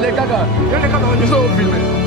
Les cagas, ils sont filmés.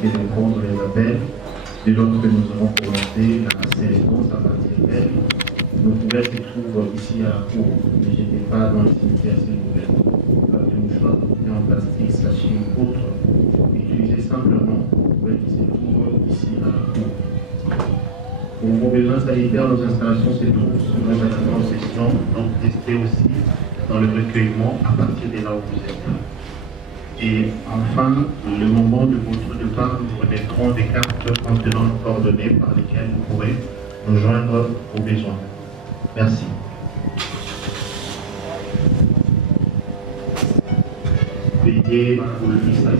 fait répondre les appels. Dès lors que nous aurons commencé la séance à partir d'elle, nos poubelles se trouvent ici à la cour. Ne jetez pas dans le cimetière, s'il vous plaît. Des mouchoirs de bouteilles en plastique, sachets ou autres, utilisez simplement les poubelles qui se trouvent ici à la cour. Pour vos besoins sanitaires, nos installations se trouvent sur le bâtiment en session, donc restez aussi dans le recueillement à partir de là où vous êtes. Et enfin, le moment de votre départ, nous remettrons des cartes contenant les coordonnées par lesquelles vous pourrez nous joindre aux besoins. Merci. Veuillez vous le dire.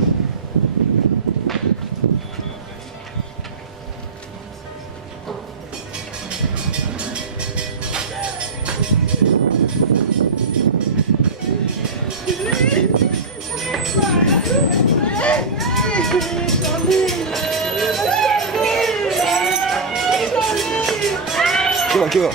Qui va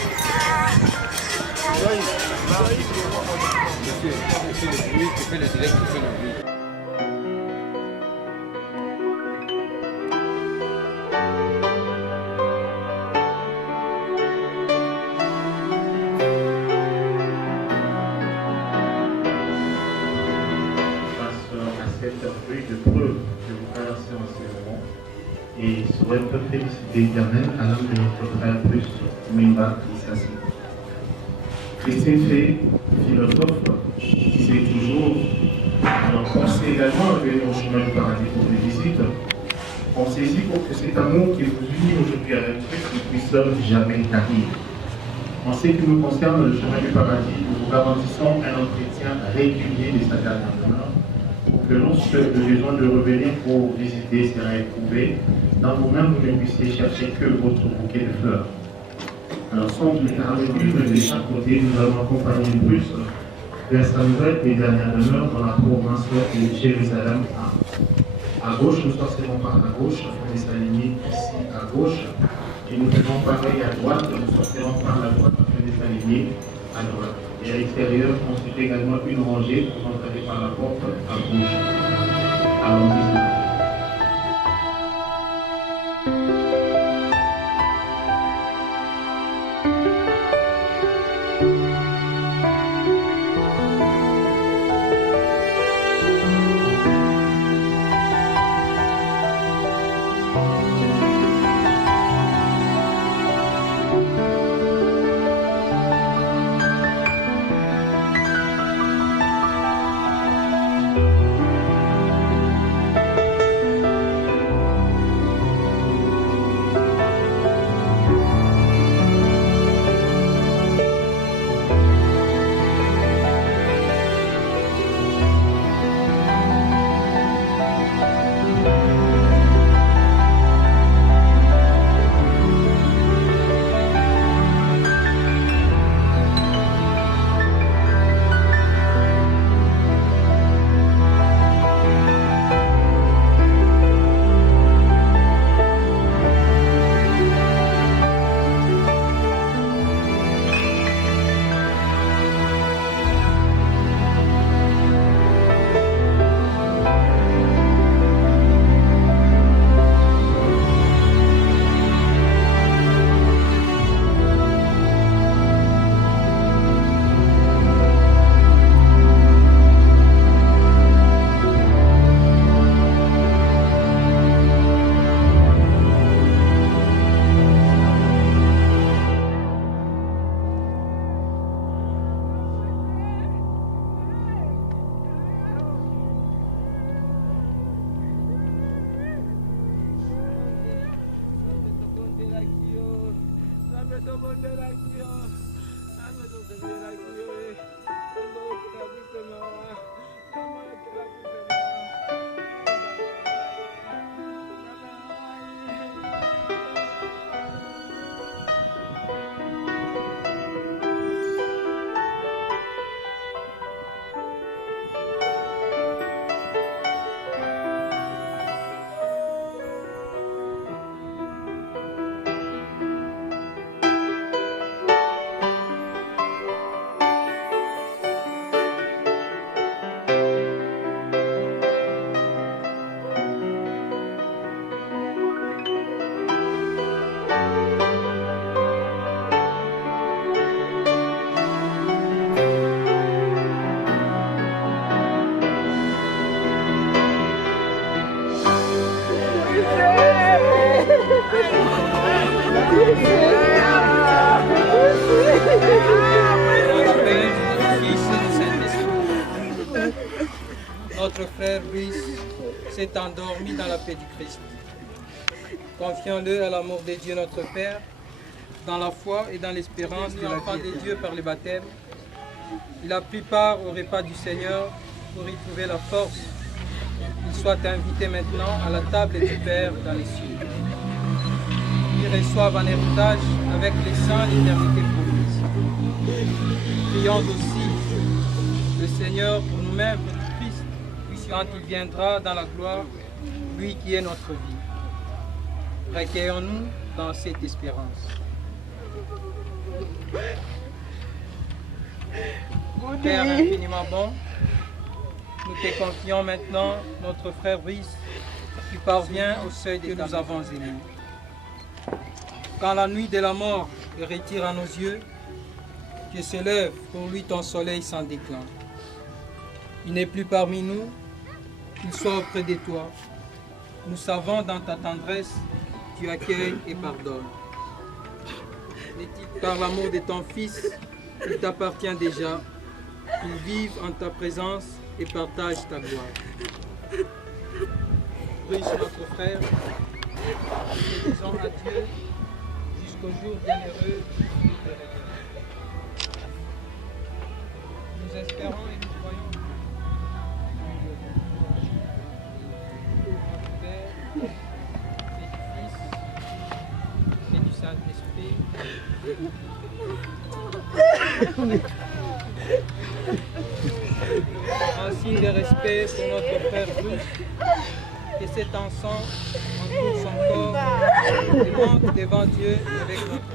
De preuve que vous traversez en ce moment et souhaite féliciter l'Éternel à l'âme de notre frère plus Mimba Issassi. Christine Fay, philosophe, disait toujours, pensez également avec le chemin du paradis pour les visites, pensez-y pour que cet amour qui vous unit aujourd'hui avec Christ ne puisse jamais tarir. En ce qui nous concerne, le chemin du paradis, nous vous garantissons un entretien régulier de sa dernière demeure, que lorsque le besoin de revenir pour visiter sera éprouvé, dans vous-même vous ne puissiez chercher que votre bouquet de fleurs. Alors sans doute, car le but de chaque côté, nous allons accompagner plus vers sa nouvelle et dernière demeure dans la province de Jérusalem. À gauche, nous sortirons par la gauche afin de s'aligner ici à gauche, et nous faisons pareil à droite, nous sortirons par la droite afin de s'aligner à droite. Et à l'extérieur, ensuite également une rangée pour entrer par la porte à gauche. Allons-y. notre frère Brice s'est endormi dans la paix du Christ. Confions-le à l'amour de Dieu notre Père, dans la foi et dans l'espérance de l'enfant de Dieu par le baptême. Il a pris part au repas du Seigneur pour y trouver la force. Il soit invité maintenant à la table du Père dans les cieux. Il reçoive en héritage avec les saints l'éternité promise. Prions aussi le Seigneur pour nous-mêmes, pour Christ, quand il viendra dans la gloire, lui qui est notre vie. Recueillons-nous dans cette espérance. Père infiniment bon, nous te confions maintenant notre frère Brice qui parvient au seuil que nous avons aimé. Quand la nuit de la mort le retire à nos yeux, que se lève pour lui ton soleil sans déclin. Il n'est plus parmi nous, qu'il soit auprès de toi. Nous savons dans ta tendresse, tu accueilles et pardonnes. N'est-il par l'amour de ton Fils, il t'appartient déjà, qu'il vive en ta présence et partage ta gloire. Riche notre frère, nous te disons adieu jusqu'au jour bienheureux de te révéler. Nous espérons et nous croyons du Père et du Fils et du Saint-Esprit. Un signe de respect pour notre frère Bruce, que cet enfant en tout son corps demande devant Dieu avec notre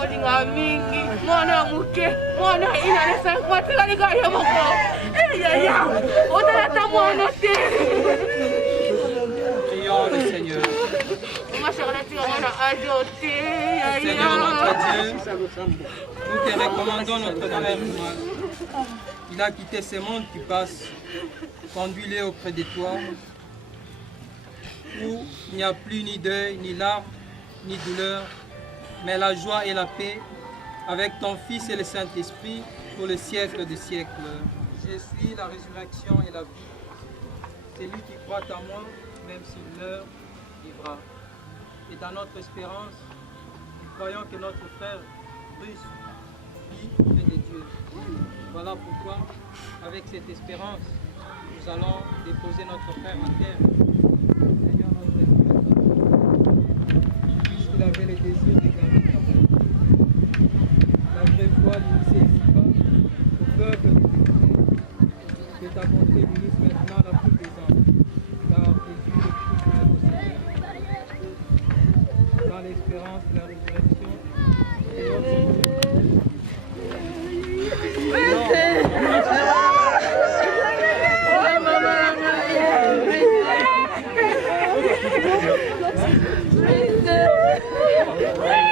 Olinga mingi mwana muke mwana ina na sankwa tika liga ya moko ya otalata mwana te. Prions le Seigneur. Seigneur notre Dieu, nous te recommandons notre frère Noël. Il a quitté ce monde qui passe. Conduis-le auprès de toi, où il n'y a plus ni deuil, ni larmes, ni douleur, mais la joie et la paix avec ton Fils et le Saint-Esprit pour le siècle des siècles. Je suis la résurrection et la vie. Celui qui croit en moi, même s'il meurt, vivra. Et dans notre espérance, nous croyons que notre frère Bruce vit auprès de Dieu. Voilà pourquoi, avec cette espérance, nous allons déposer notre frère en terre. Seigneur notre Dieu, puisqu'il avait le désir de garder ta volonté, la vraie foi l'unissait ici-bas au peuple de Dieu. Que ta bonté l'unisse maintenant la foule des anges, car Jésus est plus au Seigneur. Dans l'espérance de la résurrection, et notre Please.